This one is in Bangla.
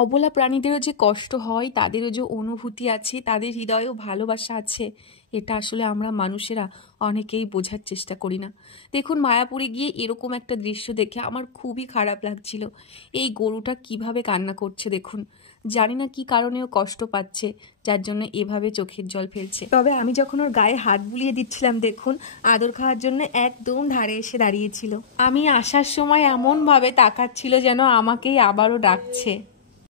অবলা প্রাণীদেরও যে কষ্ট হয়, তাদেরও যে অনুভূতি আছে, তাদের হৃদয়েও ভালোবাসা আছে, এটা আসলে আমরা মানুষেরা অনেকেই বোঝার চেষ্টা করি না। দেখুন, মায়াপুরে গিয়ে এরকম একটা দৃশ্য দেখে আমার খুবই খারাপ লাগছিল। এই গরুটা কিভাবে কান্না করছে দেখুন, জানি না কি কারণেও কষ্ট পাচ্ছে, যার জন্য এভাবে চোখের জল ফেলছে। তবে আমি যখন ওর গায়ে হাত বুলিয়ে দিচ্ছিলাম, দেখুন আদর খাওয়ার জন্য একদম ধারে এসে দাঁড়িয়েছিল। আমি আসার সময় এমনভাবে তাকাচ্ছিল যেন আমাকেই আবারও ডাকছে।